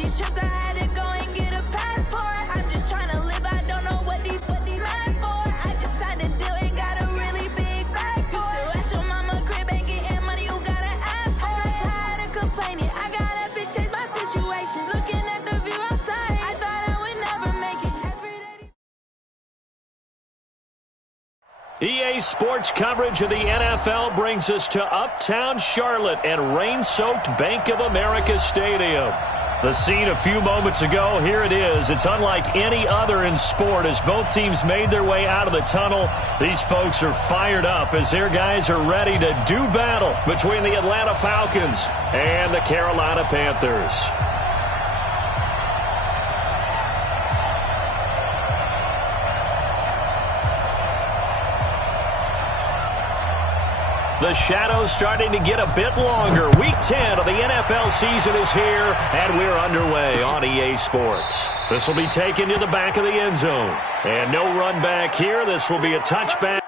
these trips, I had to go and get a passport. I'm just trying to live, I don't know what these mad for. I just signed a deal and got a really big bag for it. At your mama crib ain't getting money, you gotta ask for it. I'm tired of complaining, I gotta bitch change my situation. Looking at the view outside, I thought I would never make it. EA Sports coverage of the NFL brings us to Uptown Charlotte and rain-soaked Bank of America Stadium. The scene a few moments ago, here it is. It's unlike any other in sport as both teams made their way out of the tunnel. These folks are fired up as their guys are ready to do battle between the Atlanta Falcons and the Carolina Panthers. The shadow's starting to get a bit longer. Week 10 of the NFL season is here, and we're underway on EA Sports. This will be taken to the back of the end zone. And no run back here. This will be a touchback.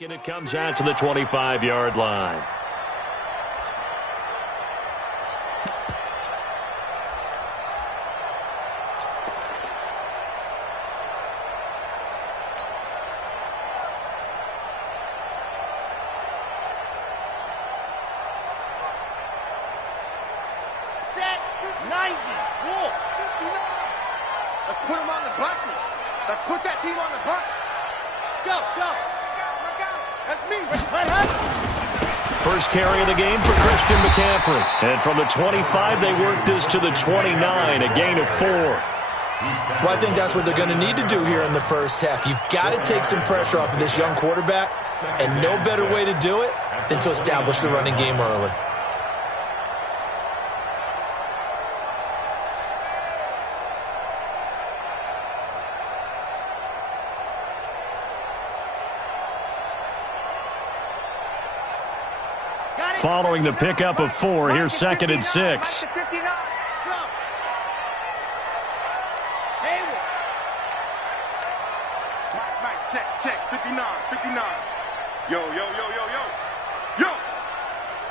And it comes out to the 25-yard line. Set, 90, wolf. Let's put them on the buses. Let's put that team on the bus. Go, go. That's me. First carry of the game for Christian McCaffrey. And from the 25, they work this to the 29, a gain of 4. Well, I think that's what they're going to need to do here in the first half. You've got to take some pressure off of this young quarterback, and no better way to do it than to establish the running game early. Following the pickup of 4, here's 2nd and 6. Check, 59. Yo.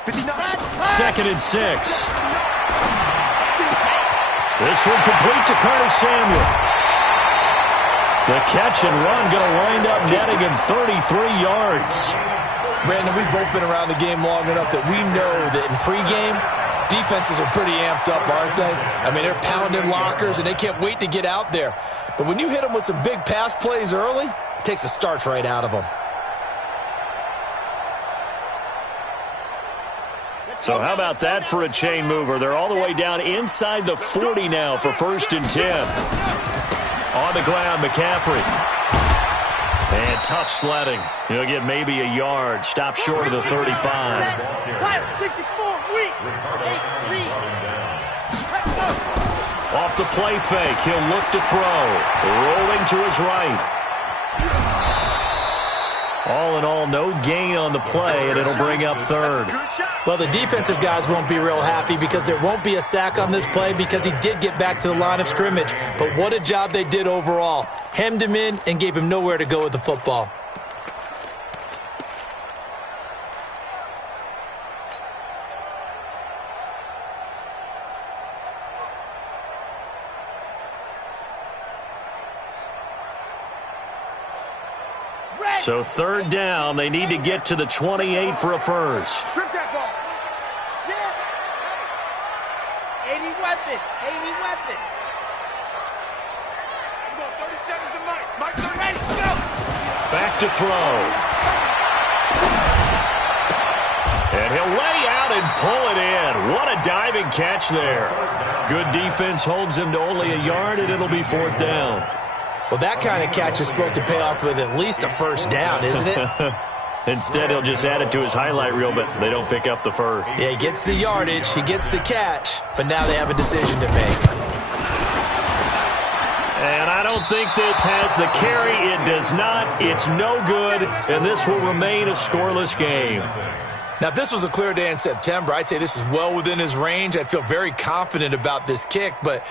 59. 2nd and 6. This one complete to Curtis Samuel. The catch and run going to wind up netting him 33 yards. Brandon, we've both been around the game long enough that we know that in pregame, defenses are pretty amped up, aren't they? I mean, they're pounding lockers, and they can't wait to get out there. But when you hit them with some big pass plays early, it takes the starch right out of them. So how about that for a chain mover? They're all the way down inside the 40 now for 1st and 10. On the ground, McCaffrey. And tough sledding. He'll get maybe a yard. Stop short of the 35. 64, weak. 8, lead. Off the play fake, he'll look to throw. Rolling to his right. All in all, no gain on the play, and it'll bring up 3rd. Well, the defensive guys won't be real happy because there won't be a sack on this play because he did get back to the line of scrimmage. But what a job they did overall. Hemmed him in and gave him nowhere to go with the football. So 3rd down, they need to get to the 28 for a first. Strip that ball. 80 weapon. 80 weapon. Come on, 30 seconds to Mike. Mike, Ready, go. Back to throw. And he'll lay out and pull it in. What a diving catch there. Good defense holds him to only a yard, and it'll be 4th down. Well, that kind of catch is supposed to pay off with at least a first down, isn't it? Instead, he'll just add it to his highlight reel, but they don't pick up the first. Yeah, he gets the yardage, he gets the catch, but now they have a decision to make. And I don't think this has the carry. It does not. It's no good, and this will remain a scoreless game. Now, if this was a clear day in September, I'd say this is well within his range. I'd feel very confident about this kick, but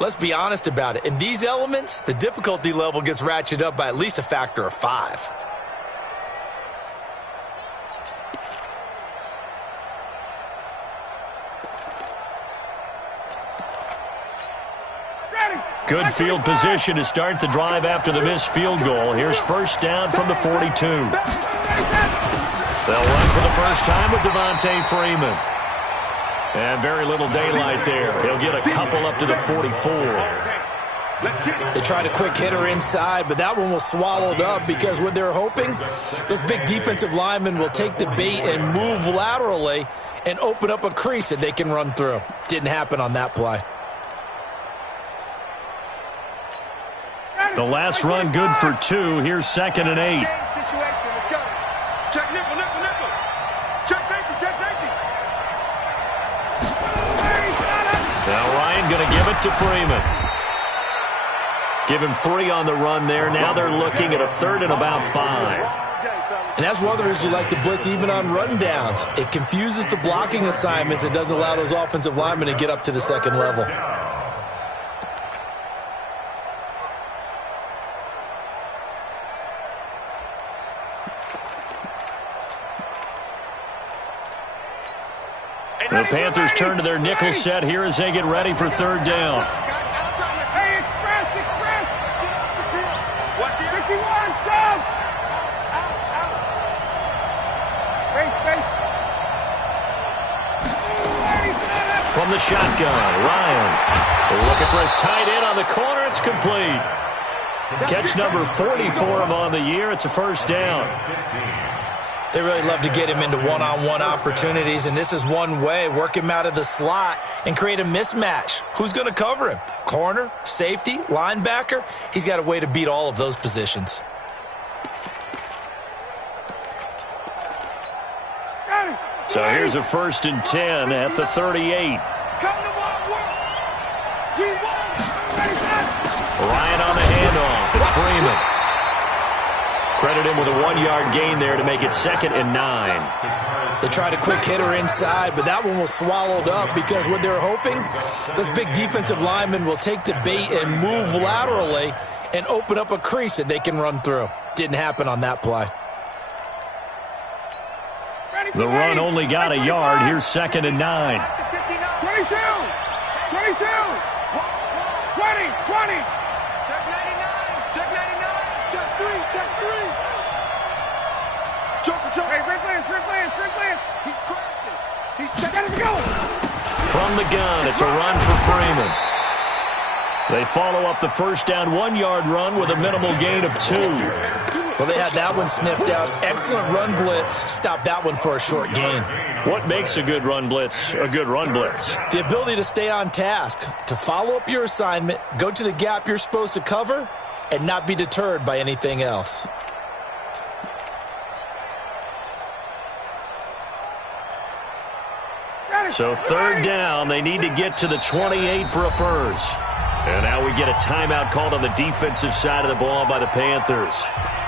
let's be honest about it. In these elements, the difficulty level gets ratcheted up by at least a factor of 5. Good field position to start the drive after the missed field goal. Here's first down from the 42. They'll run for the first time with Devontae Freeman. And very little daylight there. He'll get a couple up to the 44. They tried a quick hitter inside, but that one was swallowed up because what they're hoping, those big defensive linemen will take the bait and move laterally and open up a crease that they can run through. Didn't happen on that play. The last run good for 2. Here's 2nd and 8. situation. Let's go. Check nickel, nickel, nickel. Check safety, check safety. Now Ryan going to give it to Freeman. Give him 3 on the run there. Now they're looking at a 3rd and about 5. And that's one of the reasons you like to blitz even on rundowns. It confuses the blocking assignments. It doesn't allow those offensive linemen to get up to the second level. The Panthers turn to their nickel set here as they get ready for 3rd down. Hey, express, express. Watch here. 51, jump. Out. Face. From the shotgun, Ryan looking for his tight end on the corner. It's complete. Catch number 40 for him on the year. It's a first down. They really love to get him into one-on-one opportunities, and this is one way. Work him out of the slot and create a mismatch. Who's going to cover him? Corner, safety, linebacker? He's got a way to beat all of those positions. So here's a 1st and 10 at the 38. Ryan on the handoff. It's Freeman. Credit him with a 1-yard gain there to make it 2nd and 9. They tried a quick hitter inside, but that one was swallowed up because what they're hoping, those big defensive linemen will take the bait and move laterally and open up a crease that they can run through. Didn't happen on that play. The run only got a yard. Here's 2nd and 9. 22, 20, 20. Check 99. Check 99. Check 3. Check 3. Joker. Hey, Strickland. He's crashing. He's checking. Gotta go. From the gun, it's a run for Freeman. They follow up the first down 1-yard run with a minimal gain of 2. Well, they had that one sniffed out. Excellent run blitz. Stopped that one for a short gain. What makes a good run blitz a good run blitz? The ability to stay on task, to follow up your assignment, go to the gap you're supposed to cover, and not be deterred by anything else. So 3rd down, they need to get to the 28 for a first. And now we get a timeout called on the defensive side of the ball by the Panthers.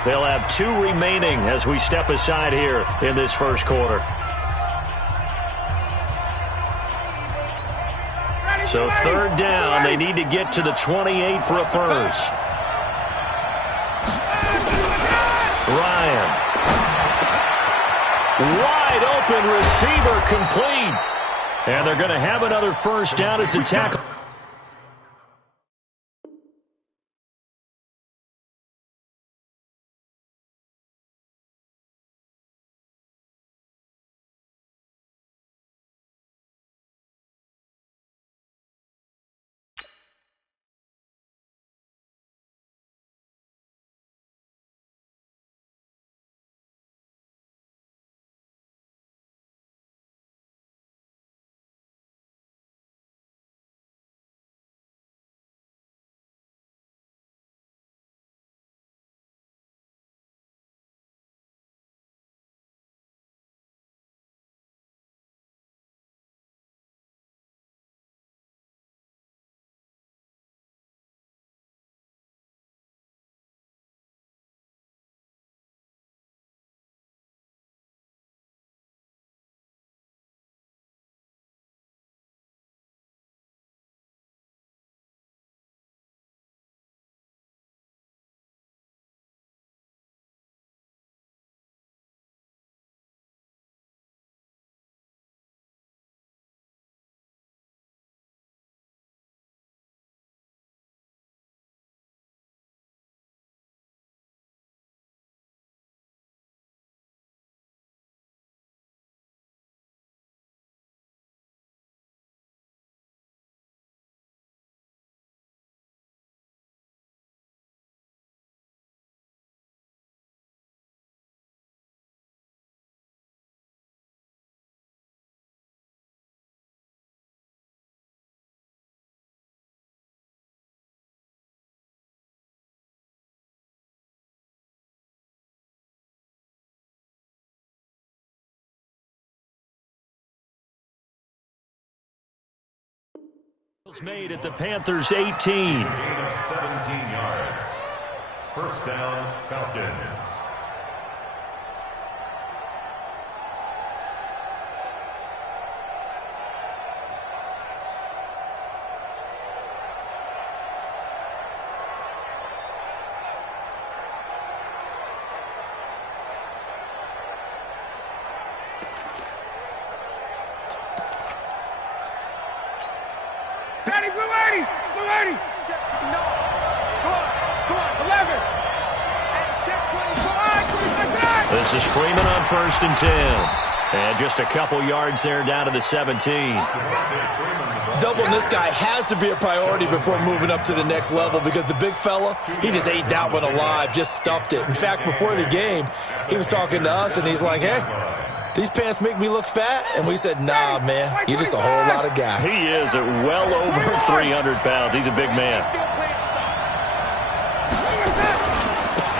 They'll have 2 remaining as we step aside here in this first quarter. So 3rd down, they need to get to the 28 for a first. Ryan. Wide open receiver complete. And they're going to have another first down as the tackle. Made at the Panthers 18. It's a gain of 17 yards. First down, Falcons. This is Freeman on 1st and 10. And just a couple yards there down to the 17. Doubling this guy has to be a priority before moving up to the next level because the big fella, he just ate that one alive, just stuffed it. In fact, before the game, he was talking to us, and he's like, hey, these pants make me look fat? And we said, nah, man, you're just a whole lot of guy. He is at well over 300 pounds. He's a big man.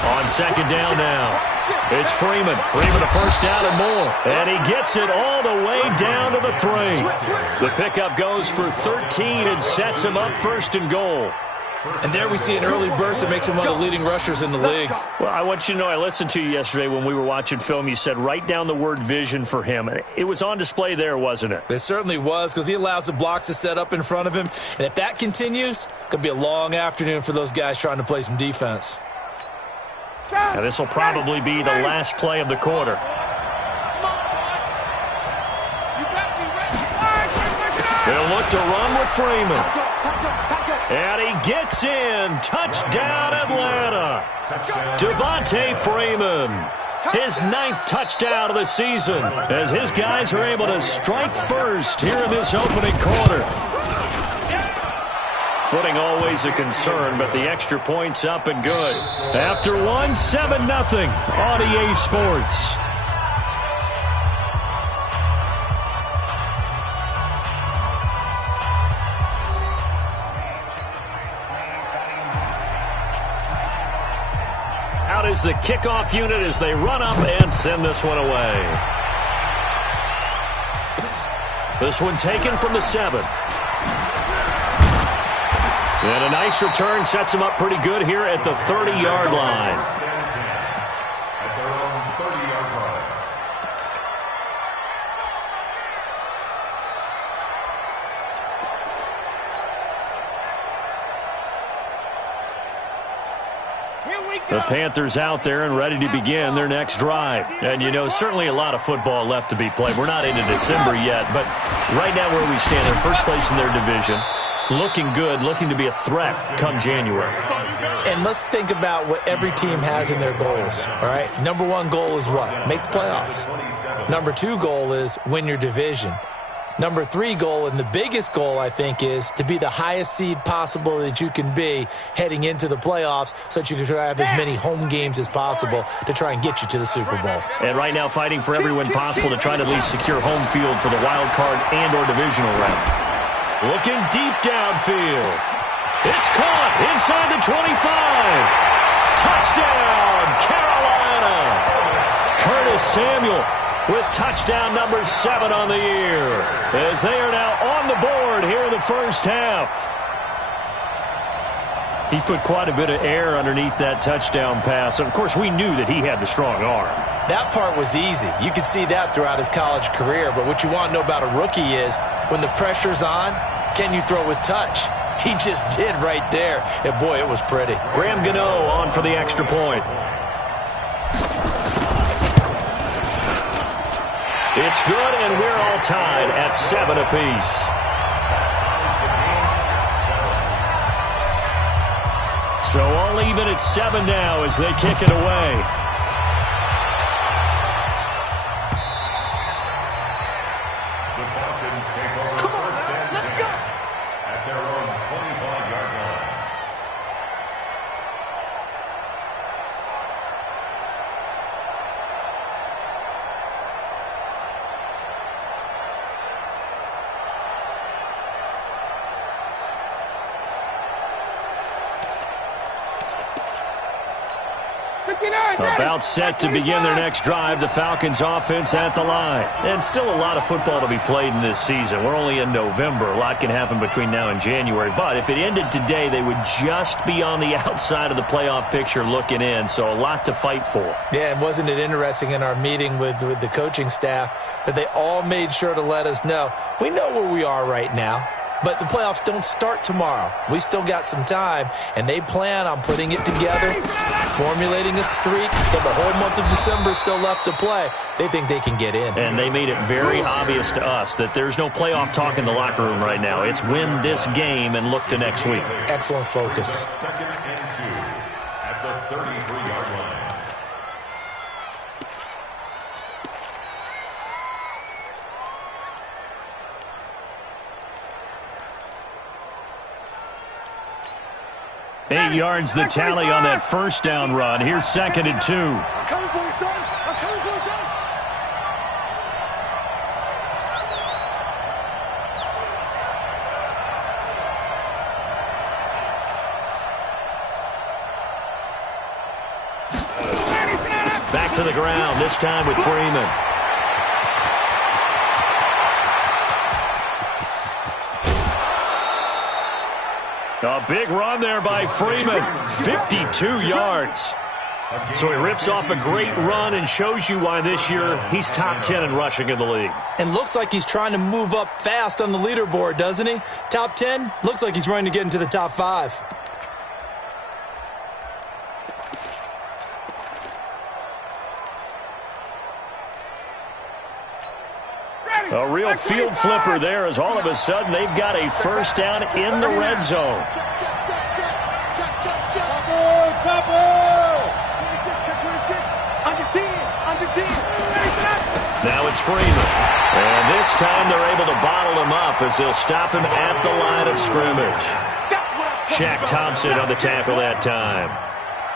On 2nd down now. It's Freeman. Freeman a first down and more. And he gets it all the way down to the 3. The pickup goes for 13 and sets him up 1st and goal. And there we see an early burst that makes him one of the leading rushers in the league. Well, I want you to know, I listened to you yesterday when we were watching film. You said write down the word vision for him. And it was on display there, wasn't it? It certainly was, because he allows the blocks to set up in front of him. And if that continues, it could be a long afternoon for those guys trying to play some defense. Now, this will probably be the last play of the quarter. They'll look to run with Freeman. And he gets in. Touchdown, Atlanta. Devontae Freeman. His 9th touchdown of the season as his guys are able to strike first here in this opening quarter. Footing always a concern, but the extra point's up and good. After one, 7-0 on EA Sports. Out is the kickoff unit as they run up and send this one away. This one taken from the 7. And a nice return sets him up pretty good here at the 30-yard line. At their own 30-yard line. The Panthers out there and ready to begin their next drive. And, you know, certainly a lot of football left to be played. We're not into December yet, but right now where we stand in first place in their division, looking good, looking to be a threat come January. And let's think about what every team has in their goals, all right? Number 1 goal is what? Make the playoffs. Number 2 goal is win your division. Number 3 goal, and the biggest goal, I think, is to be the highest seed possible that you can be heading into the playoffs so that you can try to have as many home games as possible to try and get you to the Super Bowl. And right now fighting for every win possible to try to at least secure home field for the wild card and or divisional round. Looking deep downfield. It's caught inside the 25. Touchdown, Carolina. Curtis Samuel with touchdown number 7 on the year as they are now on the board here in the first half. He put quite a bit of air underneath that touchdown pass. Of course, we knew that he had the strong arm. That part was easy. You could see that throughout his college career. But what you want to know about a rookie is when the pressure's on, can you throw with touch? He just did right there. And, boy, it was pretty. Graham Gano on for the extra point. It's good, and we're all tied at 7 apiece. So all even at 7 now as they kick it away. The Falcons take over first and 10 at their own 25-yard line. About set to begin their next drive, the Falcons offense at the line. And still a lot of football to be played in this season. We're only in November. A lot can happen between now and January. But if it ended today, they would just be on the outside of the playoff picture looking in. So a lot to fight for. Yeah, and wasn't it interesting in our meeting with the coaching staff that they all made sure to let us know, we know where we are right now. But the playoffs don't start tomorrow. We still got some time, and they plan on putting it together, formulating a streak. Got the whole month of December still left to play. They think they can get in. And they made it very obvious to us that there's no playoff talk in the locker room right now. It's win this game and look to next week. Excellent focus. Second and 2 at the 33-yard line. Eight yards the tally on that first down run. Here's second and 2. I'm coming for you, son. I'm coming for you, son. Back to the ground, this time with Freeman. A big run there by Freeman, 52 yards. So he rips off a great run and shows you why this year he's top 10 in rushing in the league. And looks like he's trying to move up fast on the leaderboard, doesn't he? Top 10, looks like he's running to get into the top 5. A real field flipper there as all of a sudden they've got a first down in the red zone. Now it's Freeman. And this time they're able to bottle him up as they'll stop him at the line of scrimmage. Shaq Thompson on the tackle that time.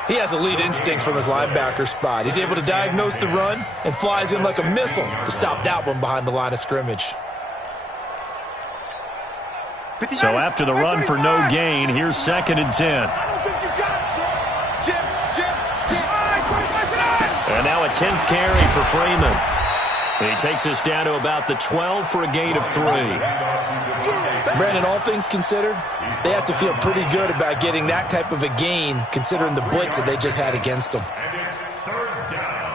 He has elite instincts from his linebacker spot. He's able to diagnose the run and flies in like a missile to stop that one behind the line of scrimmage. So after the run for no gain, here's second and 10. And now a 10th carry for Freeman. And he takes us down to about the 12 for a gain of 3. Brandon, all things considered, they have to feel pretty good about getting that type of a gain considering the blitz that they just had against them. And it's third down.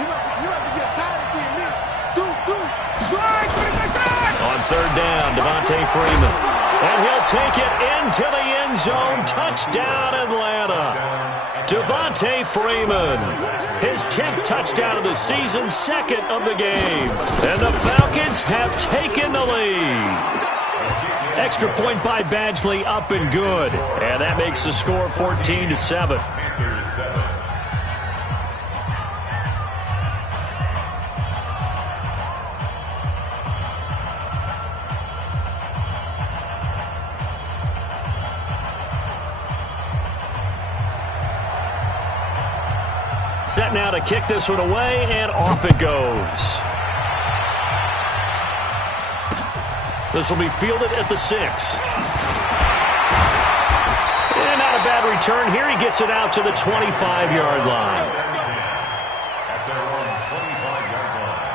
You must be getting tired of seeing me. On third down, Devontae Freeman. And he'll take it into the end zone. Touchdown, Atlanta. Devontae Freeman. His 10th touchdown of the season, second of the game. And the Falcons have taken the lead. Extra point by Badgley, up and good. And that makes the score 14-7. Set now to kick this one away, and off it goes. This will be fielded at the 6. And not a bad return here. He gets it out to the 25-yard line. At their own 25-yard line.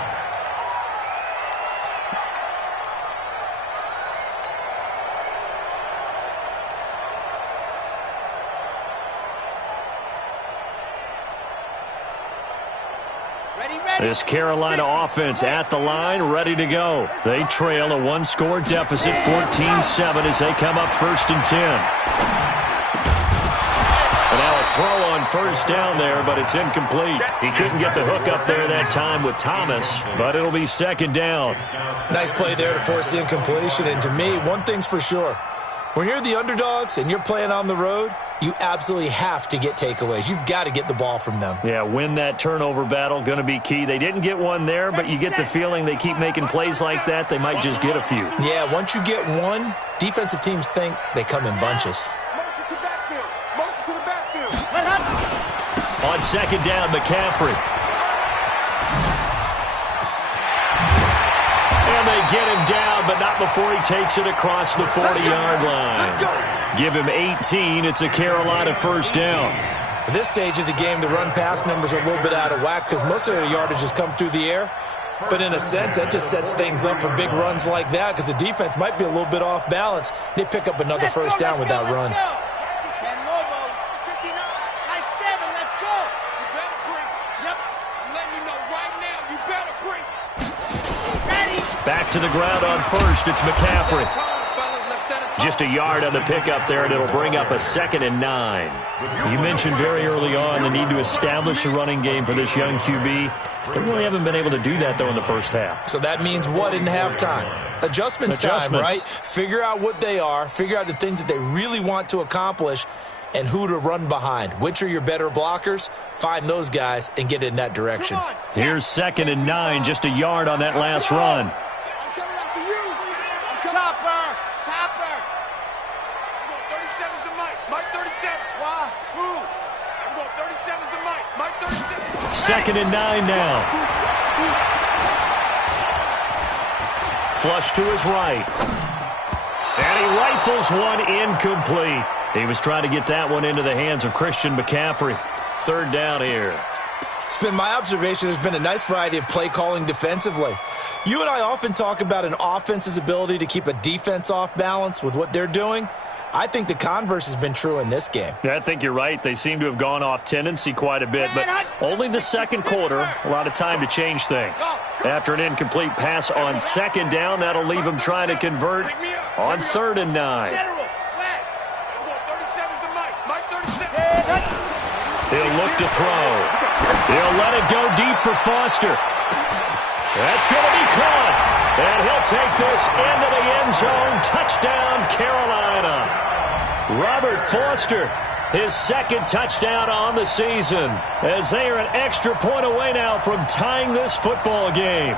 This Carolina offense at the line, ready to go. They trail a one-score deficit, 14-7, as they come up first and 10. And now a throw on first down there, but it's incomplete. He couldn't get the hook up there that time with Thomas, but it'll be second down. Nice play there to force the incompletion. And to me, one thing's for sure. When you're the underdogs and you're playing on the road, you absolutely have to get takeaways. You've got to get the ball from them. Yeah, win that turnover battle, going to be key. They didn't get one there, but you get the feeling they keep making plays like that, they might just get a few. Yeah, once you get one, defensive teams think they come in bunches. Motion to backfield. Motion to the backfield. On second down, McCaffrey. And they get him down, but not before he takes it across the 40-yard line. Give him 18. It's a Carolina first down. At this stage of the game, the run-pass numbers are a little bit out of whack because most of the yardage has come through the air. But in a sense, that just sets things up for big runs like that because the defense might be a little bit off balance. They pick up another first down with that run. Back to the ground on first. It's McCaffrey. Just a yard on the pickup there, and it'll bring up a 2nd and 9. You mentioned very early on the need to establish a running game for this young QB. They really haven't been able to do that, though, in the first half. So that means what in halftime? Adjustments time, right? Figure out what they are, figure out the things that they really want to accomplish, and who to run behind. Which are your better blockers? Find those guys and get in that direction. Here's 2nd and 9, just a yard on that last run. Second and 9 now. Flush to his right. And he rifles one incomplete. He was trying to get that one into the hands of Christian McCaffrey. 3rd down here. It's been my observation there's been a nice variety of play calling defensively. You and I often talk about an offense's ability to keep a defense off balance with what they're doing. I think the converse has been true in this game. I think you're right. They seem to have gone off tendency quite a bit, but only the second quarter, a lot of time to change things. After an incomplete pass on 2nd down, that'll leave them trying to convert on 3rd and 9. He'll look to throw. He'll let it go deep for Foster. That's going to be caught. And he'll take this into the end zone. Touchdown, Carolina. Robert Foster, his 2nd touchdown on the season, as they are an extra point away now from tying this football game.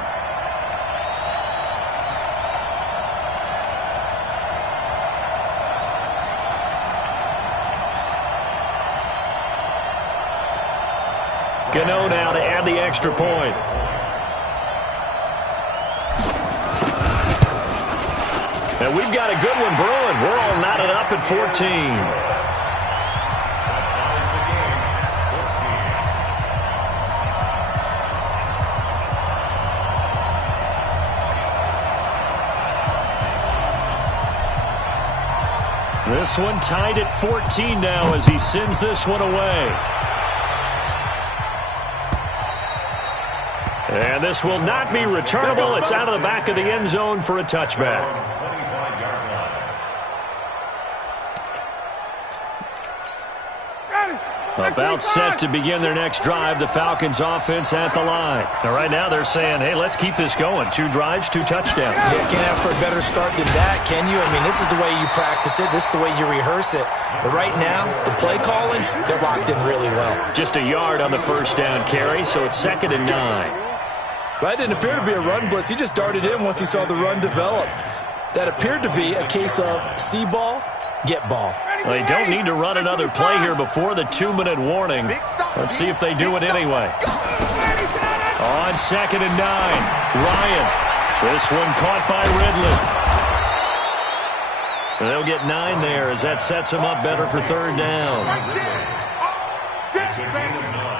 Gano now to add the extra point. And we've got a good one brewing. We're all knotted up at 14. This one tied at 14 now as he sends this one away. And this will not be returnable. It's out of the back of the end zone for a touchback. About set to begin their next drive, the Falcons offense at the line. Now, right now they're saying, hey, let's keep this going. 2 drives, 2 touchdowns. Yeah, can't ask for a better start than that, can you? I mean, this is the way you practice it. This is the way you rehearse it. But right now, the play calling, they're locked in really well. Just a yard on the first down carry, so it's 2nd and 9. That didn't appear to be a run blitz. He just darted in once he saw the run develop. That appeared to be a case of see ball, get ball. They don't need to run another play here before the 2-minute warning. Let's see if they do it anyway. On 2nd and 9, Ryan. This one caught by Ridley. They'll get 9 there as that sets them up better for 3rd down.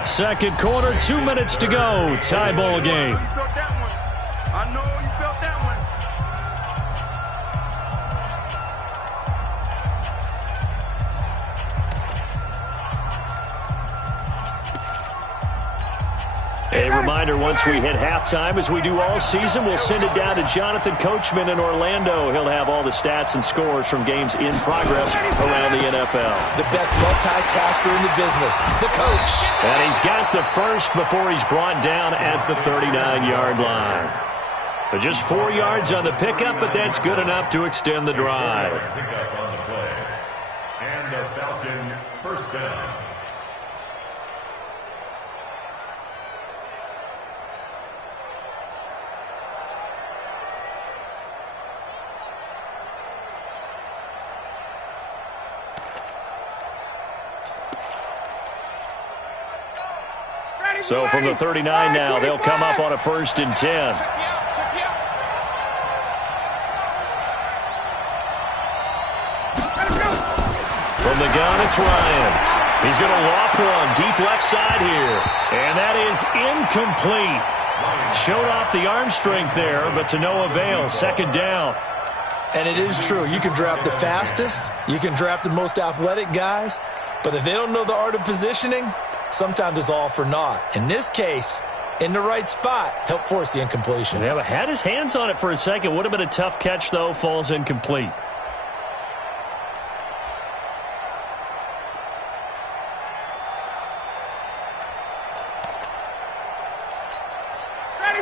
2nd quarter, 2 minutes to go. Tie ball game. I know you felt that one. A reminder, once we hit halftime, as we do all season, we'll send it down to Jonathan Coachman in Orlando. He'll have all the stats and scores from games in progress around the NFL. The best multitasker in the business, the coach. And he's got the first before he's brought down at the 39-yard line. But just 4 yards on the pickup, but that's good enough to extend the drive. Pickup on the play. And the Falcon first down. So from the 39 now, they'll come up on a 1st and 10. From the gun, it's Ryan. He's going to loft one deep left side here. And that is incomplete. Showed off the arm strength there, but to no avail. Second down. And it is true. You can draft the fastest. You can draft the most athletic guys. But if they don't know the art of positioning, sometimes it's all for naught. In this case, in the right spot, helped force the incompletion. Yeah, but had his hands on it for a second. Would have been a tough catch, though. Falls incomplete.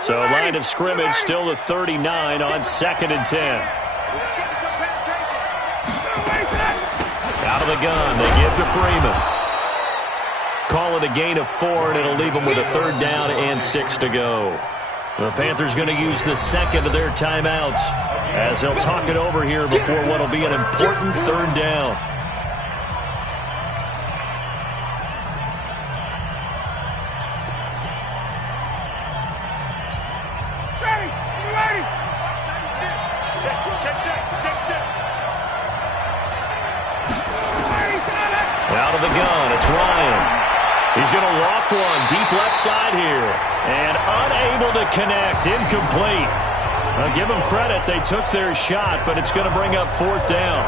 So line of scrimmage still to 39 on 2nd and 10. Out of the gun, they give to Freeman. Call it a gain of 4, and it'll leave them with a 3rd down and 6 to go. The Panthers going to use the second of their timeouts as they'll talk it over here before what will be an important 3rd down. Out of the gun, it's Ryan. He's going to loft one deep left side here. And unable to connect, incomplete. Now give them credit, they took their shot, but it's going to bring up 4th down.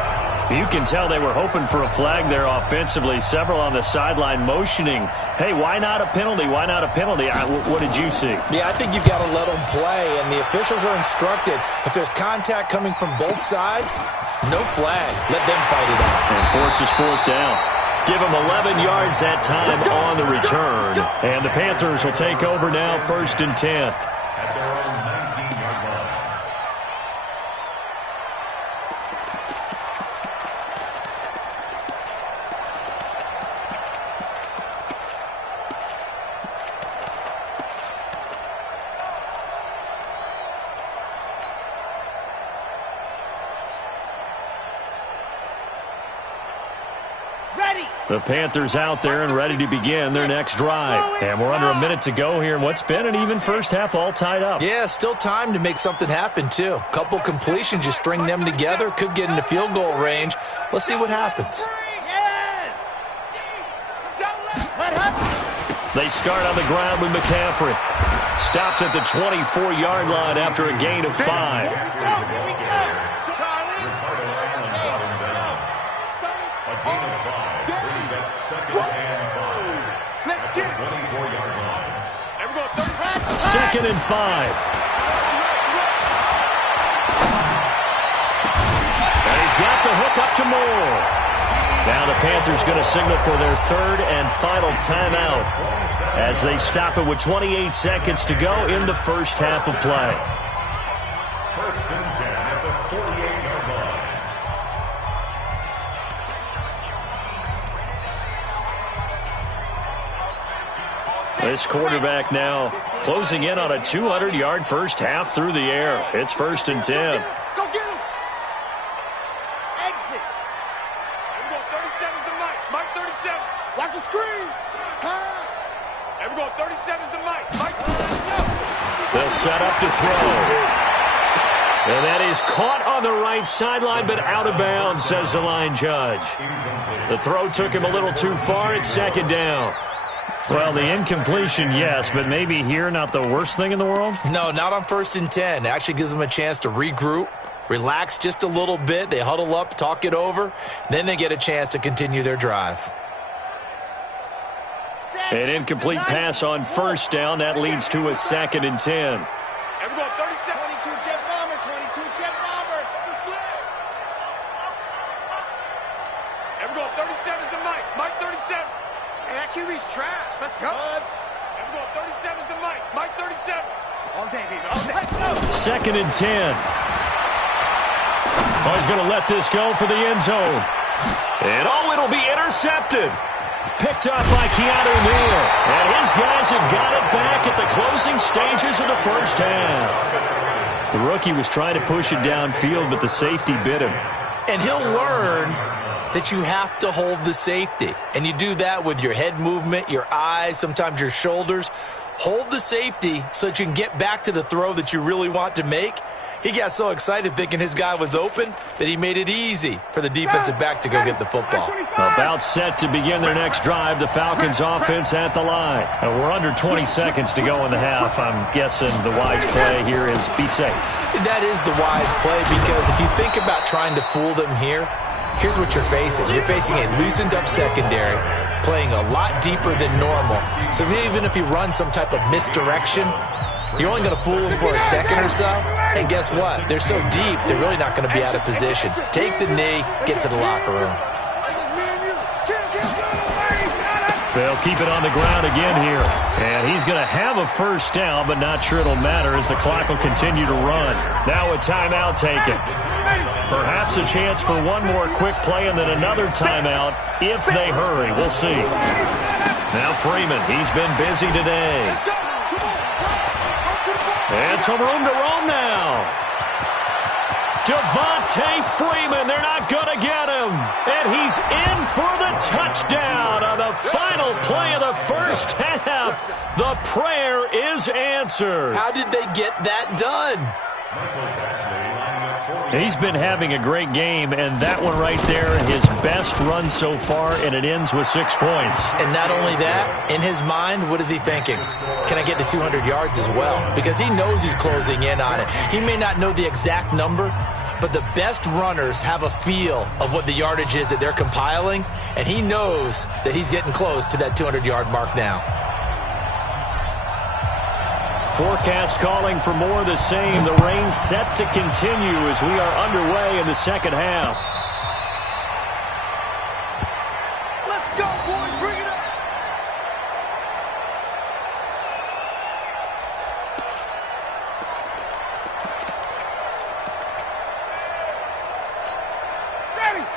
You can tell they were hoping for a flag there offensively. Several on the sideline motioning, hey, why not a penalty? Why not a penalty? What did you see? Yeah, I think you've got to let them play, and the officials are instructed, if there's contact coming from both sides, no flag. Let them fight it out. And forces 4th down. Give them 11 yards that time on the return. And the Panthers will take over now, 1st and 10. At their own 19-yard line. The Panthers out there and ready to begin their next drive. And we're under a minute to go here in what's been an even first half, all tied up. Yeah, still time to make something happen, too. A couple completions, you string them together, could get into field goal range. Let's see what happens. They start on the ground with McCaffrey. Stopped at the 24-yard line after a gain of 5. Second and 5. And he's got the hook up to Moore. Now the Panthers going to signal for their 3rd and final timeout as they stop it with 28 seconds to go in the first half of play. 1st and 10 at the 48-yard line. This quarterback now closing in on a 200-yard first half through the air. It's 1st and 10. Go get him. Exit. Here we go, 37's the Mike. Mike 37. Watch the screen. Pass. Here we go, 37's the Mike. Mike. They'll set up to throw. And that is caught on the right sideline, but out of bounds, says the line judge. The throw took him a little too far. It's 2nd down. Well, the incompletion, yes, but maybe here not the worst thing in the world? No, not on 1st and 10. It actually gives them a chance to regroup, relax just a little bit. They huddle up, talk it over. Then they get a chance to continue their drive. An incomplete pass on 1st down. That leads to a 2nd and 10. Here we go, 37. 22 jet bomber, 22 jet bomber. Here we go, 37's the Mike. Mike 37. Hey, that QB's trash. Let's go. Here we go, 37's the Mike. Mike 37. All day, baby. All day. Let's go. 2nd and 10. Oh, he's going to let this go for the end zone. And it'll be intercepted. Picked up by Keanu Neal. And his guys have got it back at the closing stages of the first half. The rookie was trying to push it downfield, but the safety bit him. And he'll learn that you have to hold the safety. And you do that with your head movement, your eyes, sometimes your shoulders. Hold the safety so that you can get back to the throw that you really want to make. He got so excited thinking his guy was open that he made it easy for the defensive back to go get the football. About set to begin their next drive, the Falcons offense at the line. And we're under 20 seconds to go in the half. I'm guessing the wise play here is be safe. That is the wise play, because if you think about trying to fool them here, here's what you're facing. You're facing a loosened up secondary, playing a lot deeper than normal. So even if you run some type of misdirection, you're only going to fool them for a second or so. And guess what? They're so deep, they're really not going to be out of position. Take the knee, get to the locker room. They'll keep it on the ground again here. And he's going to have a first down, but not sure it'll matter as the clock will continue to run. Now a timeout taken. Perhaps a chance for one more quick play and then another timeout if they hurry. We'll see. Now Freeman, he's been busy today. And some room to roam now. Devontae Freeman, they're not going to get him. And he's in for the touchdown on the final play of the first half. The prayer is answered. How did they get that done? He's been having a great game, and that one right there, his best run so far, and it ends with 6 points. And not only that, in his mind, what is he thinking? Can I get to 200 yards as well? Because he knows he's closing in on it. He may not know the exact number, but the best runners have a feel of what the yardage is that they're compiling, and he knows that he's getting close to that 200-yard mark now. Forecast calling for more of the same. The rain set to continue as we are underway in the second half. Let's go, boys. Bring it up.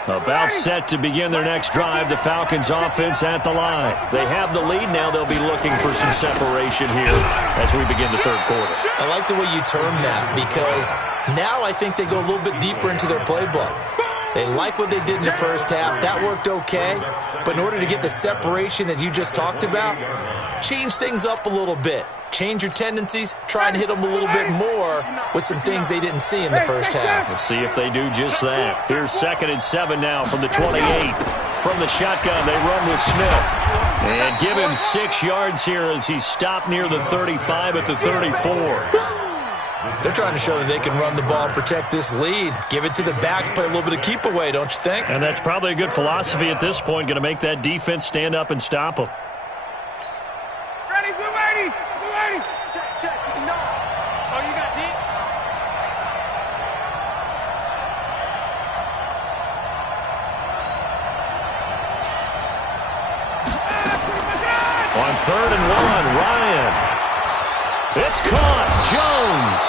About set to begin their next drive, the Falcons offense at the line. They have the lead now. They'll be looking for some separation here as we begin the third quarter. I like the way you term that, because now I think they go a little bit deeper into their playbook. They like what they did in the first half. That worked okay. But in order to get the separation that you just talked about, change things up a little bit. Change your tendencies, try and hit them a little bit more with some things they didn't see in the first half. We'll see if they do just that. Here's 2nd and 7 now from the 28. From the shotgun, they run with Smith. And give him 6 yards here as he's stopped near the 35 at the 34. They're trying to show that they can run the ball and protect this lead. Give it to the backs, play a little bit of keep away, don't you think? And that's probably a good philosophy at this point, going to make that defense stand up and stop them. Ready, blue 80. Check. No. Oh, you got deep? On 3rd and 1, Ryan. It's caught. Jones.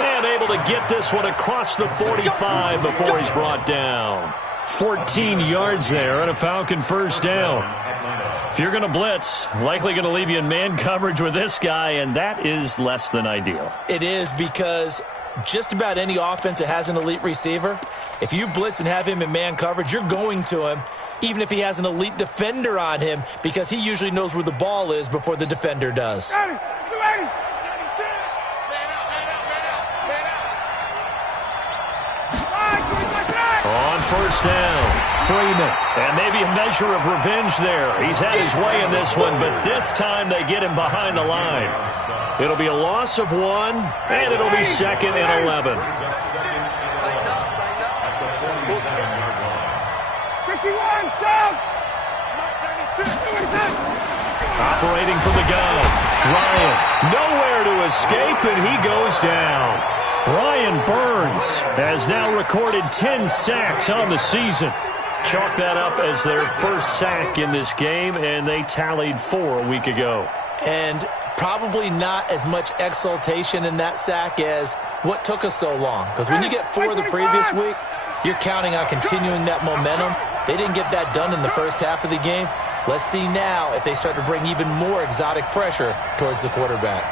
And able to get this one across the 45 before he's brought down. 14 yards there and a Falcon first down. If you're going to blitz, likely going to leave you in man coverage with this guy, and that is less than ideal. It is, because just about any offense that has an elite receiver, if you blitz and have him in man coverage, you're going to him, even if he has an elite defender on him, because he usually knows where the ball is before the defender does. On first down, Freeman. And maybe a measure of revenge there. He's had his way in this one, but this time they get him behind the line. It'll be a loss of 1, and it'll be 2nd and 11. 51, south. Operating from the gun. Ryan, nowhere to escape, and he goes down. Brian Burns has now recorded 10 sacks on the season. Chalk that up as their first sack in this game, and they tallied 4 a week ago. And probably not as much exultation in that sack as what took us so long. Because when you get 4 the previous week, you're counting on continuing that momentum. They didn't get that done in the first half of the game. Let's see now if they start to bring even more exotic pressure towards the quarterback.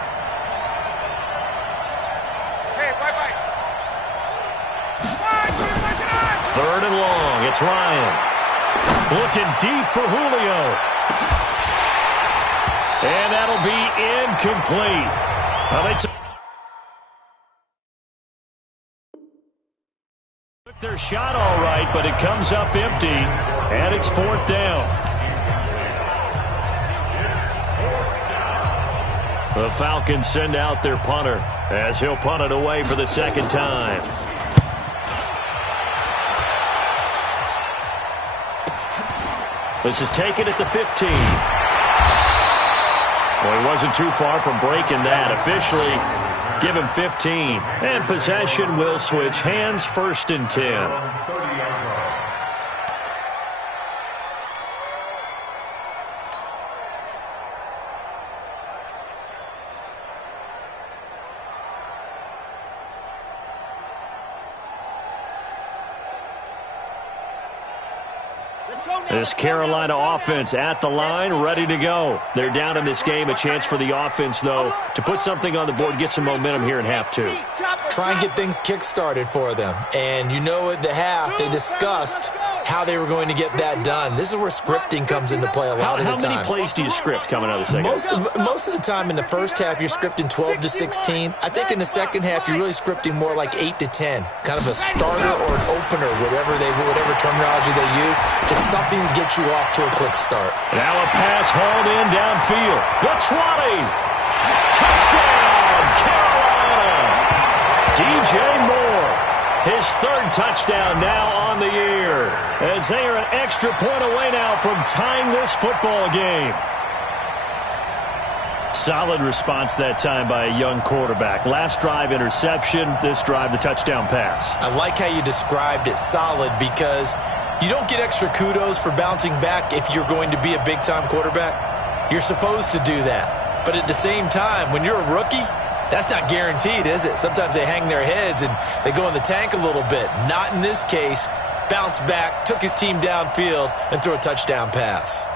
Third and long. It's Ryan. Looking deep for Julio. And that'll be incomplete. Now they their shot all right, but it comes up empty, and it's 4th down. The Falcons send out their punter as he'll punt it away for the 2nd time. This is taken at the 15. Well, he wasn't too far from breaking that. Officially, give him 15. And possession will switch hands, 1st and 10. This Carolina offense at the line, ready to go. They're down in this game. A chance for the offense, though, to put something on the board, get some momentum here in half 2. Try and get things kick-started for them. And you know at the half, they discussed how they were going to get that done. This is where scripting comes into play a lot of the time. How many plays do you script coming out of the second? Most of the time in the first half, you're scripting 12 to 16. I think in the second half, you're really scripting more like 8 to 10. Kind of a starter or an opener, whatever terminology they use. Just something to get you off to a quick start. Now a pass hauled in downfield. The 20. Touchdown, Carolina. DJ Moore. His 3rd touchdown now on the year, as they are an extra point away now from tying this football game. Solid response that time by a young quarterback. Last drive, interception. This drive, the touchdown pass. I like how you described it, solid, because you don't get extra kudos for bouncing back if you're going to be a big-time quarterback. You're supposed to do that. But at the same time, when you're a rookie, that's not guaranteed, is it? Sometimes they hang their heads and they go in the tank a little bit. Not in this case. Bounced back, took his team downfield, and threw a touchdown pass.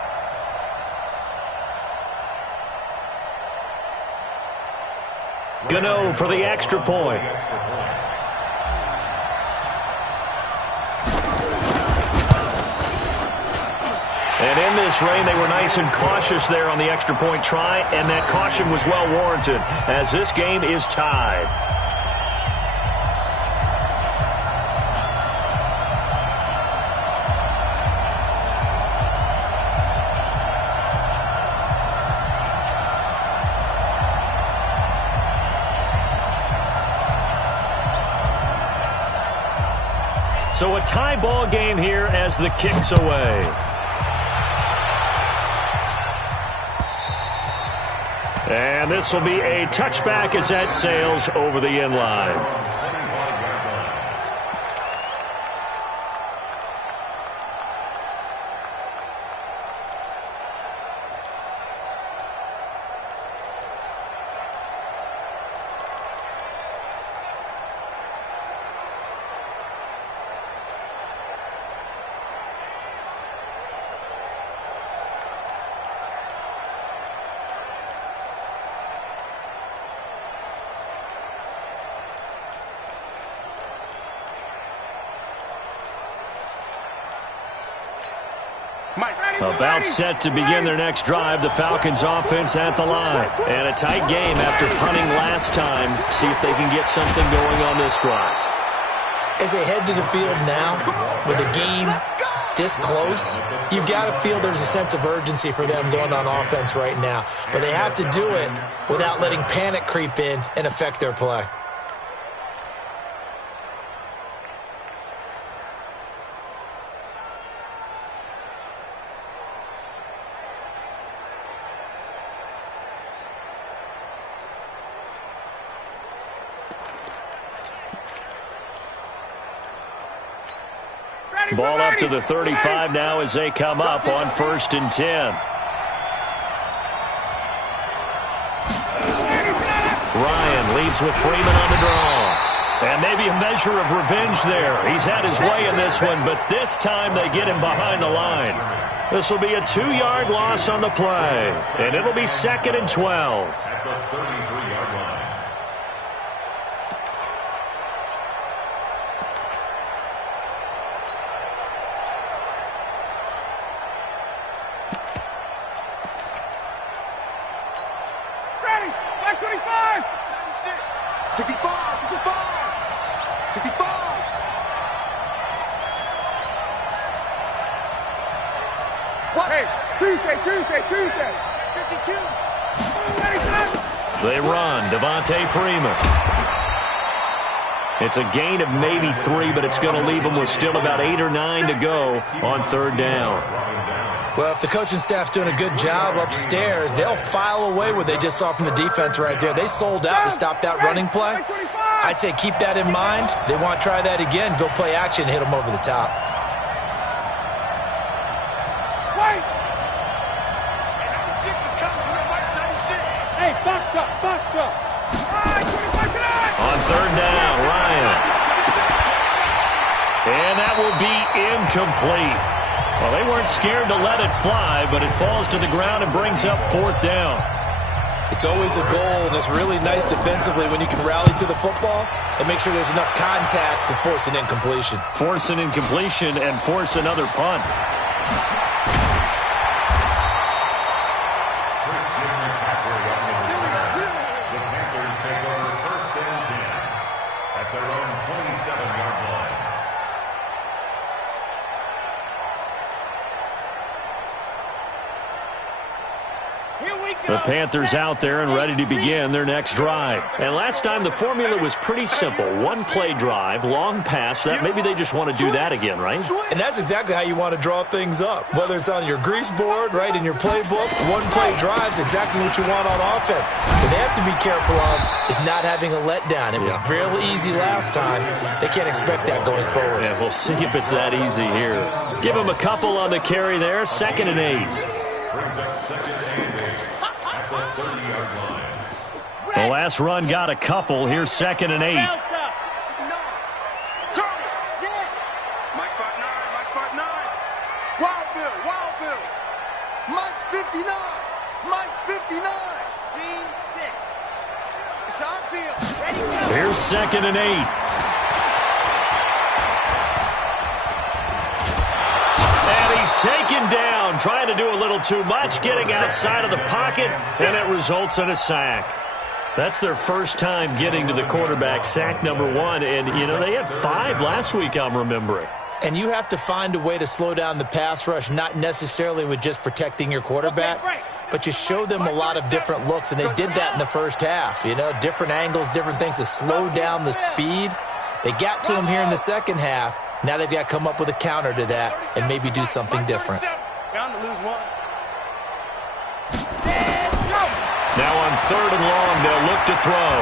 Gano for the extra point. And in this rain, they were nice and cautious there on the extra point try, and that caution was well warranted as this game is tied. So a tie ball game here as the kick's away. And this will be a touchback as that sails over the end line. About set to begin their next drive. The Falcons offense at the line. And a tight game after punting last time. See if they can get something going on this drive. As they head to the field now, with the game this close, you've got to feel there's a sense of urgency for them going on offense right now. But they have to do it without letting panic creep in and affect their play. Ball up to the 35 now as they come up on 1st and 10. Ryan leads with Freeman on the draw. And maybe a measure of revenge there. He's had his way in this one, but this time they get him behind the line. This will be a 2-yard loss on the play. And it'll be 2nd and 12. At the 33-yard line. Hey, Tuesday. 52. They run. Devontae Freeman. It's a gain of maybe 3, but it's going to leave them with still about 8 or 9 to go on third down. Well, if the coaching staff's doing a good job upstairs, they'll file away what they just saw from the defense right there. They sold out to stop that running play. I'd say keep that in mind. They want to try that again. Go play action and hit them over the top. Hey, box truck. On third down, Ryan. And that will be incomplete. Well, they weren't scared to let it fly, but it falls to the ground and brings up fourth down. It's always a goal, and it's really nice defensively when you can rally to the football and make sure there's enough contact to force an incompletion. Force an incompletion and force another punt. The Panthers take over first and 10 at their own 27-yard line. The Panthers out there and ready to begin their next drive. And last time the formula was pretty simple. One play drive, long pass. That maybe they just want to do that again, right? And that's exactly how you want to draw things up. Whether it's on your grease board, right, in your playbook, one play drive's exactly what you want on offense. What they have to be careful of is not having a letdown. It was real easy last time. They can't expect that going forward. Yeah, we'll see if it's that easy here. Give them a couple on the carry there. 2nd and 8. Brings up 2nd and 8 at the 30-yard line. The last run got a couple. Here's 2nd and 8. Mike 5'9". Wild Bill. Mike's 59. Scene 6. Sean Field. Ready, go. Here's 2nd and 8. And he's taken down, trying to do a little too much, getting outside of the pocket, and it results in a sack. That's their first time getting to the quarterback, sack number 1. And, you know, they had 5 last week, I'm remembering. And you have to find a way to slow down the pass rush, not necessarily with just protecting your quarterback, but you show them a lot of different looks, and they did that in the first half. You know, different angles, different things to slow down the speed. They got to him here in the second half. Now they've got to come up with a counter to that and maybe do something different. Bound to lose one. Now on 3rd and long, they'll look to throw.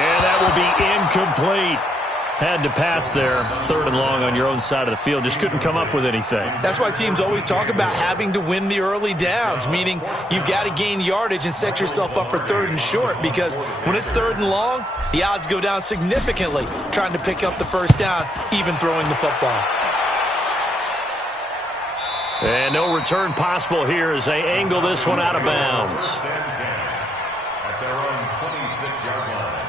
And that will be incomplete. Had to pass there. 3rd and long on your own side of the field. Just couldn't come up with anything. That's why teams always talk about having to win the early downs, meaning you've got to gain yardage and set yourself up for 3rd and short, because when it's 3rd and long, the odds go down significantly trying to pick up the first down, even throwing the football. And no return possible here as they angle this one out of bounds. First and 10 at their own 26-yard line.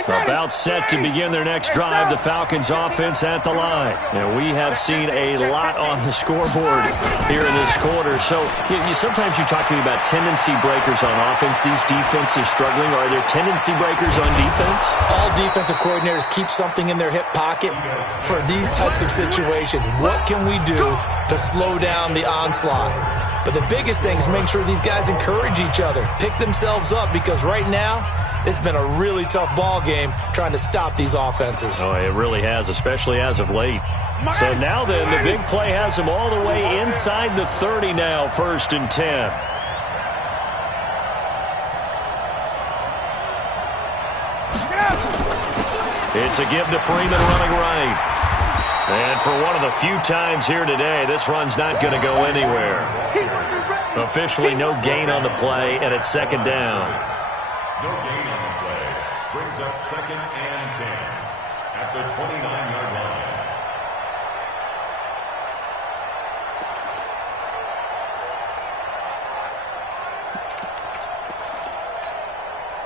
About set to begin their next drive, the Falcons offense at the line. And we have seen a lot on the scoreboard here in this quarter. So sometimes you talk to me about tendency breakers on offense. These defenses struggling. Are there tendency breakers on defense? All defensive coordinators keep something in their hip pocket for these types of situations. What can we do to slow down the onslaught? But the biggest thing is make sure these guys encourage each other, pick themselves up, because right now, it's been a really tough ball game trying to stop these offenses. Oh, it really has, especially as of late. So now then, the big play has them all the way inside the 30 now, 1st and 10. It's a give to Freeman running right. And for one of the few times here today, this run's not going to go anywhere. Officially no gain on the play, and it's 2nd down. No gain on the play. Brings up 2nd and 10 at the 29-yard line.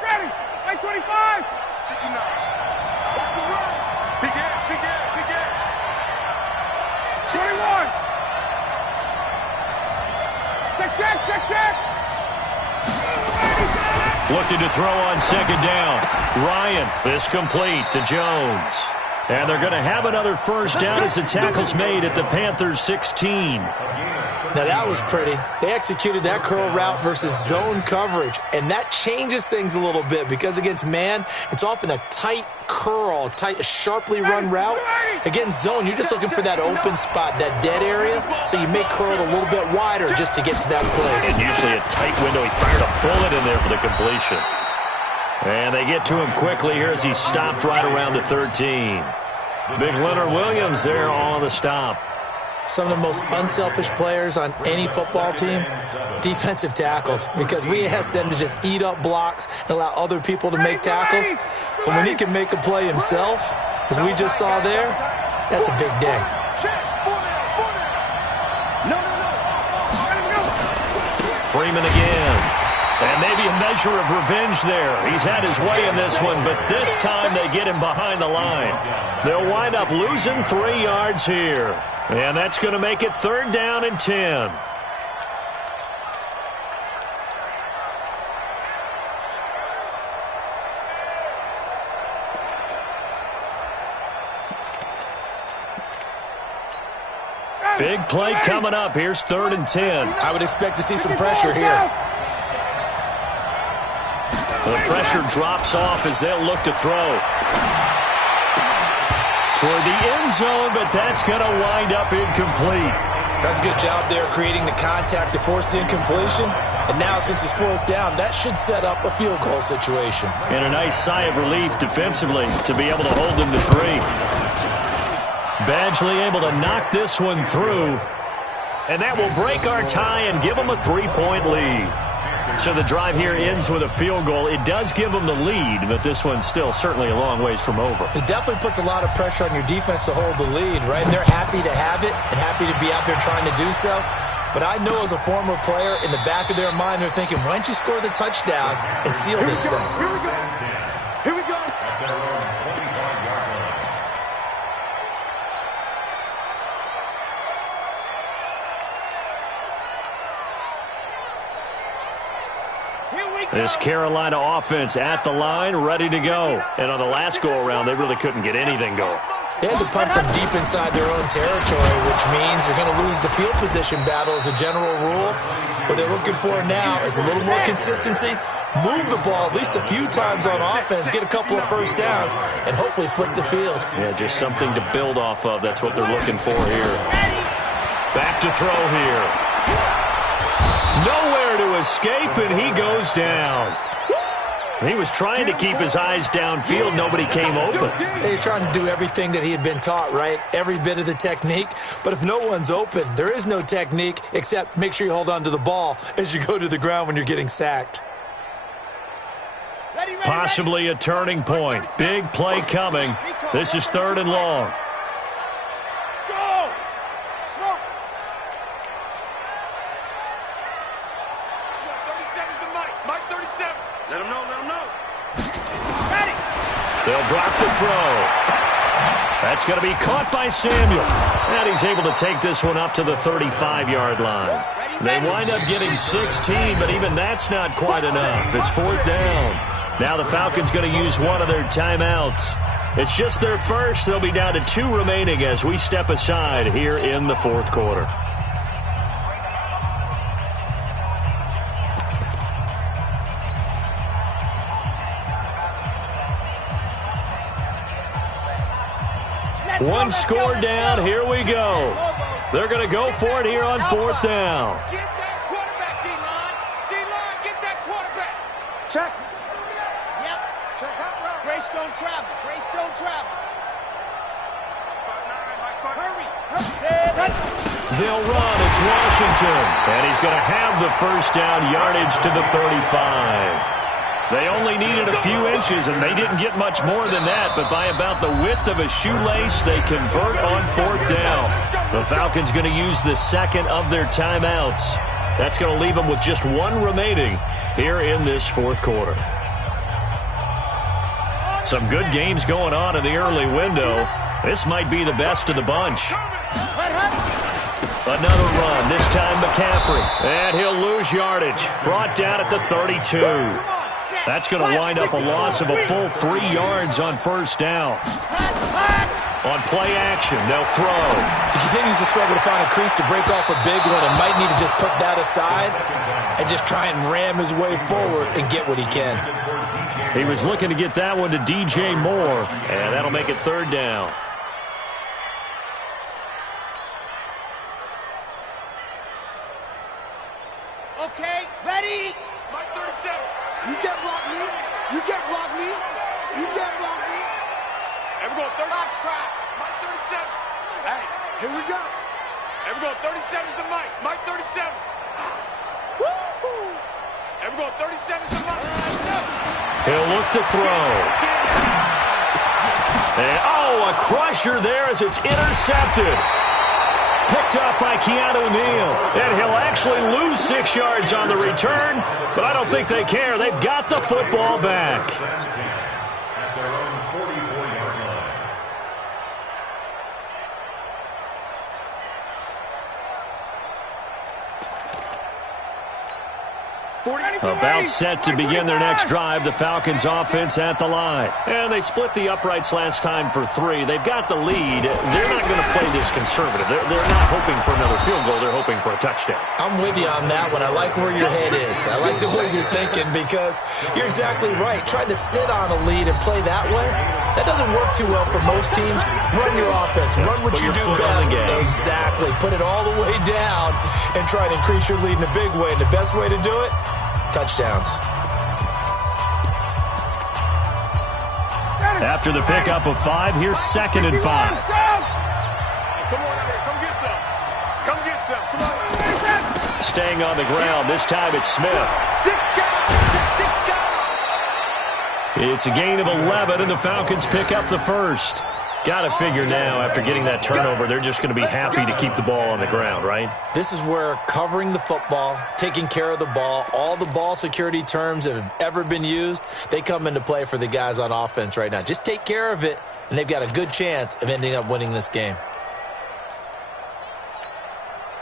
Ready. 25. Big air. 21. Check. Looking to throw on second down. Ryan, this complete to Jones. And they're going to have another first down as the tackle's made at the Panthers' 16. Now, that was pretty. They executed that curl route versus zone coverage, and that changes things a little bit because against man, it's often a tight curl, sharply run route. Against zone, you're just looking for that open spot, that dead area, so you may curl it a little bit wider just to get to that place. And usually a tight window. He fired a bullet in there for the completion. And they get to him quickly here as he stopped right around the 13. Big Leonard Williams there on the stop. Some of the most unselfish players on any football team, defensive tackles, because we ask them to just eat up blocks and allow other people to make tackles. But when he can make a play himself, as we just saw there, that's a big day. Freeman again. And maybe a measure of revenge there. He's had his way in this one, but this time they get him behind the line. They'll wind up losing 3 yards here. And that's going to make it 3rd down and 10. Big play coming up. Here's 3rd and 10. I would expect to see some pressure here. The pressure drops off as they'll look to throw. Toward the end zone, but that's going to wind up incomplete. That's a good job there creating the contact to force the incompletion. And now, since it's 4th down, that should set up a field goal situation. And a nice sigh of relief defensively to be able to hold them to 3. Badgley able to knock this one through. And that will break our tie and give them a 3-point lead. So the drive here ends with a field goal. It does give them the lead, but this one's still certainly a long ways from over. It definitely puts a lot of pressure on your defense to hold the lead, right? They're happy to have it and happy to be out there trying to do so. But I know as a former player, in the back of their mind, they're thinking, why don't you score the touchdown and seal this thing? Here we go. Here we go. This Carolina offense at the line, ready to go. And on the last go-around, they really couldn't get anything going. They had to punt from deep inside their own territory, which means you're going to lose the field position battle as a general rule. What they're looking for now is a little more consistency, move the ball at least a few times on offense, get a couple of first downs, and hopefully flip the field. Yeah, just something to build off of. That's what they're looking for here. Back to throw here. Nowhere to escape, and he goes down. He was trying to keep his eyes downfield. Nobody came open. He's trying to do everything that he had been taught, right? Every bit of the technique. But if no one's open, there is no technique except make sure you hold on to the ball as you go to the ground when you're getting sacked. Possibly a turning point. Big play coming. This is 3rd and long. They'll drop the throw. That's going to be caught by Samuel. And he's able to take this one up to the 35-yard line. They wind up getting 16, but even that's not quite enough. It's 4th down. Now the Falcons going to use one of their timeouts. It's just their first. They'll be down to 2 remaining as we step aside here in the 4th quarter. One score down. Here we go. They're going to go for it here on 4th down. Get that quarterback, D-line. D-line, get that quarterback. Check. Yep. Check out route. Grace don't travel. Grace don't travel. Hurry. They'll run. It's Washington. And he's going to have the first down yardage to the 35. They only needed a few inches, and they didn't get much more than that, but by about the width of a shoelace, they convert on 4th down. The Falcons going to use the second of their timeouts. That's going to leave them with just 1 remaining here in this 4th quarter. Some good games going on in the early window. This might be the best of the bunch. Another run, this time McCaffrey. And he'll lose yardage. Brought down at the 32. That's going to wind up a loss of a full 3 yards on first down. On play action, they'll throw. He continues to struggle to find a crease to break off a big one and might need to just put that aside and just try and ram his way forward and get what he can. He was looking to get that one to DJ Moore, and that'll make it third down. Okay, ready? Mike 37. You get block me. You get block me. You get block me. And we're going 30. Box track. Mike 37. Hey, here we go. And we're going 37 is the Mike. Mike 37. Woo-hoo. And we're going 37 is the Mike. He'll look to throw. And, oh, a crusher there as it's intercepted. Picked up by Keanu Neal. And he'll actually lose 6 yards on the return, but I don't think they care. They've got the football back. At their own 44-yard line. About set to begin their next drive, the Falcons offense at the line. And they split the uprights last time for 3. They've got the lead. They're not going to play this conservative. They're not hoping for another field goal. They're hoping for a touchdown. I'm with you on that one. I like where your head is. I like the way you're thinking because you're exactly right. Trying to sit on a lead and play that way, that doesn't work too well for most teams. Run your offense. Run what you do best. Exactly. Put it all the way down and try to increase your lead in a big way. And the best way to do it, touchdowns. After the pickup of 5, here's 2nd and 5. Come on out here. Come get some. Come get some. Come on. Staying on the ground. This time it's Smith. It's a gain of 11, and the Falcons pick up the first. Got to figure now, after getting that turnover, they're just going to be happy to keep the ball on the ground, right? This is where covering the football, taking care of the ball, all the ball security terms that have ever been used, they come into play for the guys on offense right now. Just take care of it, and they've got a good chance of ending up winning this game.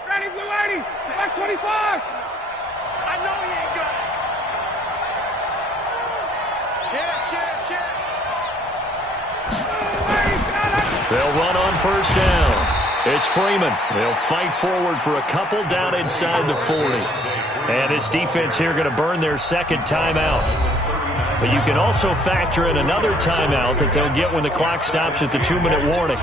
Ready, Blue 80. Back 25. I know he ain't got it. Cheer. They'll run on first down. It's Freeman. They'll fight forward for a couple down inside the 40. And this defense here going to burn their second timeout. But you can also factor in another timeout that they'll get when the clock stops at the 2-minute warning.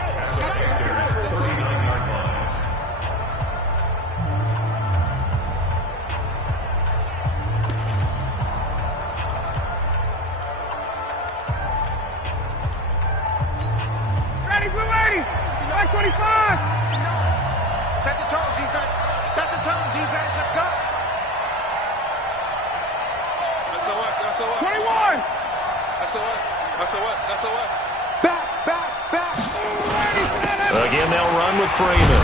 Again, they'll run with Freeman.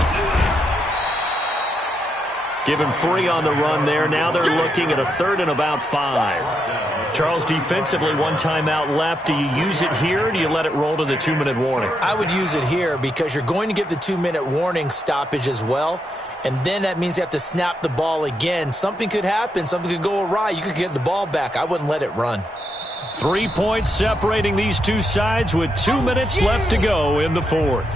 Give him 3 on the run there. Now they're looking at a 3rd and about 5. Charles, defensively, 1 timeout left. Do you use it here, or do you let it roll to the 2-minute warning? I would use it here because you're going to get the 2-minute warning stoppage as well. And then that means you have to snap the ball again. Something could happen. Something could go awry. You could get the ball back. I wouldn't let it run. 3 points separating these two sides with 2 minutes left to go in the 4th.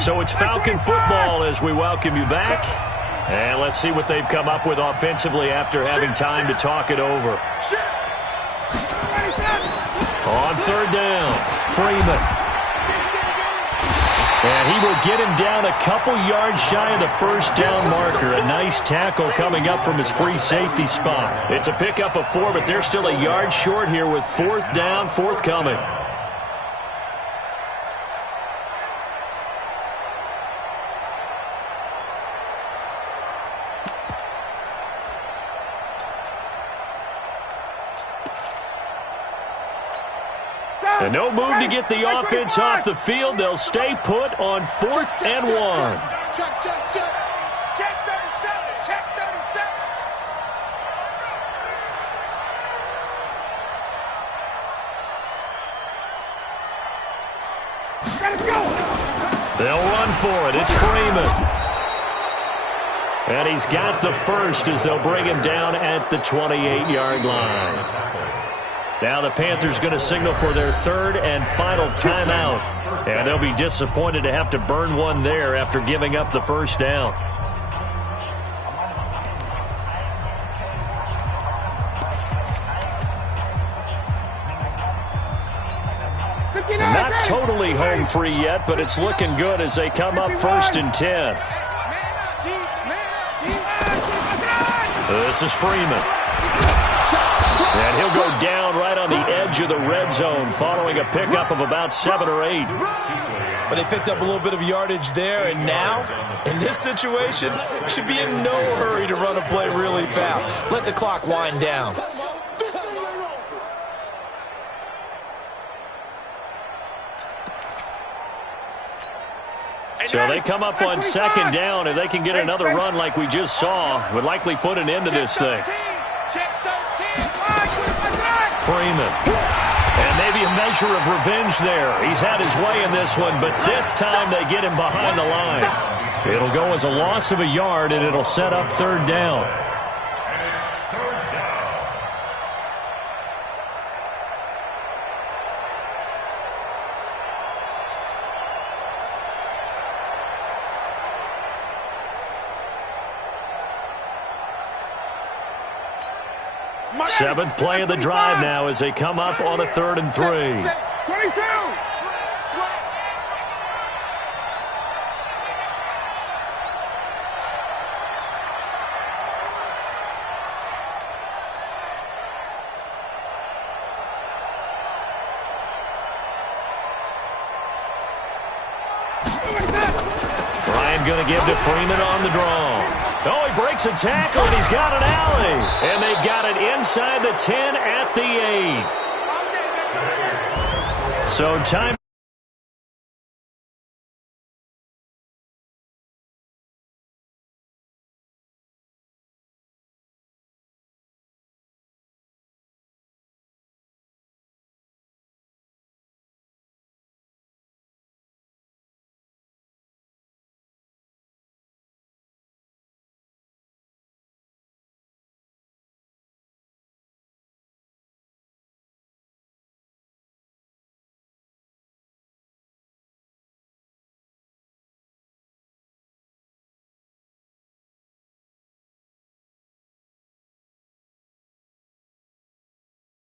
So it's Falcon football as we welcome you back. And let's see what they've come up with offensively after having time to talk it over. On 3rd down, Freeman. And he will get him down a couple yards shy of the first down marker. A nice tackle coming up from his free safety spot. It's a pickup of 4, but they're still a yard short here with 4th down, forthcoming. And no move to get the offense off the field. They'll stay put on 4th and 1. Check. Check 37. Check 37. They'll run for it. It's Freeman. And he's got the first as they'll bring him down at the 28-yard line. Now the Panthers going to signal for their third and final timeout. And they'll be disappointed to have to burn one there after giving up the first down. Not totally home free yet, but it's looking good as they come up 1st and 10. This is Freeman. And he'll go down right on the edge of the red zone following a pickup of about 7 or 8. But they picked up a little bit of yardage there, and now, in this situation, should be in no hurry to run a play really fast. Let the clock wind down. So they come up on 2nd down. If they can get another run like we just saw, would likely put an end to this thing. Freeman. And maybe a measure of revenge there. He's had his way in this one, but this time they get him behind the line. It'll go as a loss of a yard, and it'll set up 3rd down. Seventh play of the drive now as they come up on a 3rd and 3. 22. Ryan going to give to Freeman on the draw. Oh, he breaks a tackle, and he's got an alley. And they've got it inside the 10 at the 8. So time.